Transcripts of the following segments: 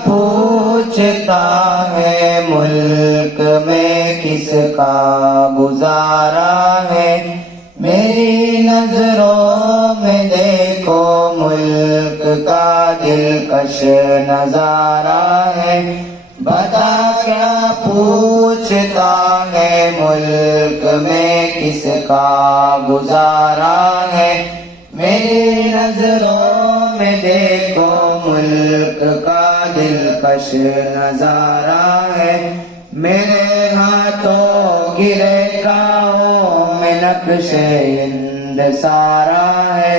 पूछता है मुल्क में किसका गुजारा है। मेरी नजरों में देखो मुल्क का दिलकश नजारा है। बता क्या पूछता है मुल्क में किसका गुजारा है। मेरी नजरों में देखो मुल्क का दिलकश नजारा है। मेरे हाथों की रेखाओं में नक्शे हिंद सारा है।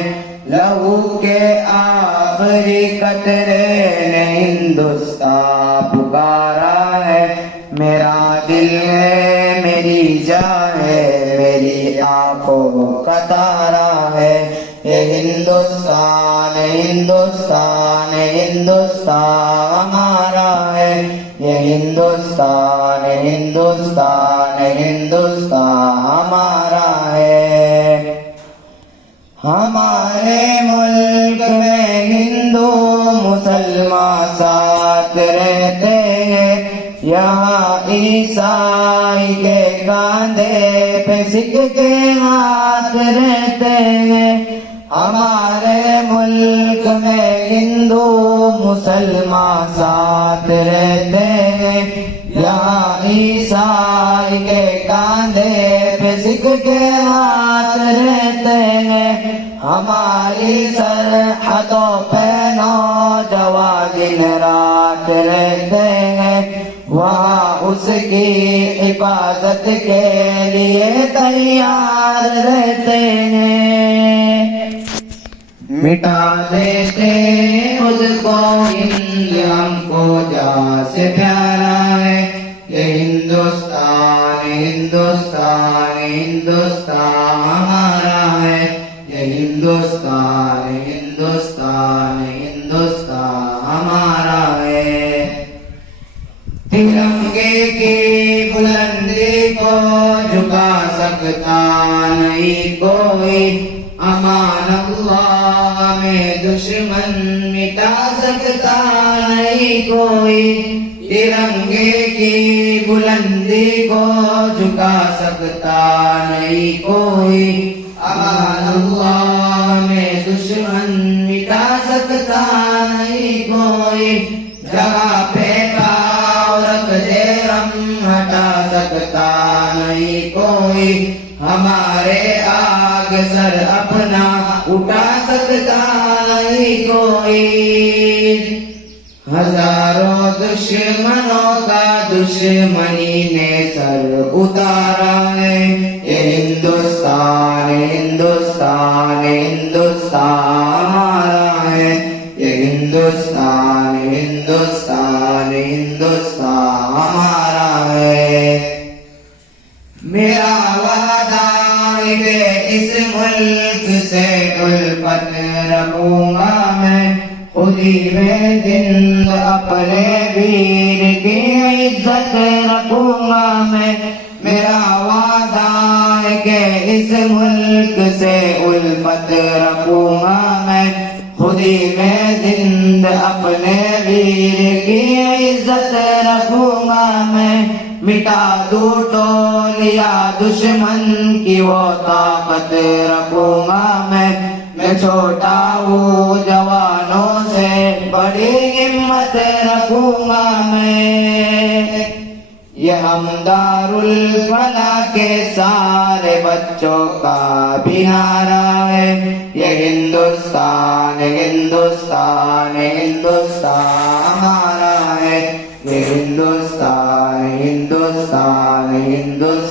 लहू के आखिरी कतरे ने हिंदुस्तान पुकारा है। मेरा दिल है मेरी जान है मेरी आंखों का तारा है। ये हिंदुस्तान हिंदुस्तान हिंदुस्तान हमारा है। ये हिंदुस्तान हिंदुस्तान हिंदुस्तान हमारा है। हमारे मुल्क में हिंदू मुसलमान साथ रहते हैं। यहाँ ईसाई के कांधे पे सिख के हाथ रहते हैं। हमारे मुल्क में हिंदू मुसलमान साथ रहते हैं। यहाँ ईसाई के कांधे पे सिख के हाथ रहते हैं। हमारी सरहदों पे नौजवान दिन रात रहते हैं। वहाँ उसकी हिफाजत के लिए तैयार रहते हैं। मिटा देते खुद को हिंद हमको जहाँ से प्यारा है। ये हिंदुस्तान हिंदुस्तान हिंदुस्तान हमारा है। ये हिंदुस्तान हिंदुस्तान हिंदुस्तान हमारा है। तिरंगे की बुलंदी को झुका सकता नहीं कोई। अमान अल्लाह में दुश्मन मिटा सकता नहीं कोई। तिरंगे की बुलंदी को झुका सकता नहीं कोई। अमान अल्लाह में दुश्मन मिटा सकता नहीं कोई। जगह पे पाँव रख दे हम हटा सकता नहीं कोई। हमारे आग सर अपना उठा सकता नहीं कोई। हजारों दुश्मनों का दुश्मनी ने सर उतारा है। ये हिंदुस्तान हिंदुस्तान हिंदुस्तान हमारा है। ये हिंदुस्तान हिंदुस्तान हिंदुस्तान हमारा है। मेरा वादा है इस मुल्क से उल्फत रखूंगा मैं। खुदी में दिन अपने वीर की इज्जत रखूंगा मैं। मेरा वादा है कि इस मुल्क से उल्फत रखूंगा मैं। खुदी में जिंद अपने वीर की इज्जत रखूंगा मैं। मिटा दूं टोलिया दुश्मन की वो ताकत रखूंगा मैं छोटा हूँ जवानों से बड़ी हिम्मत रखूंगा मैं। ये हमदारुल फला के सारे बच्चों का भी नारा है। ये हिंदुस्तान हिंदुस्तान हिंदुस्तान हमारा है। ये हिंदुस्तान हिंदुस्तान हिंदुस्तान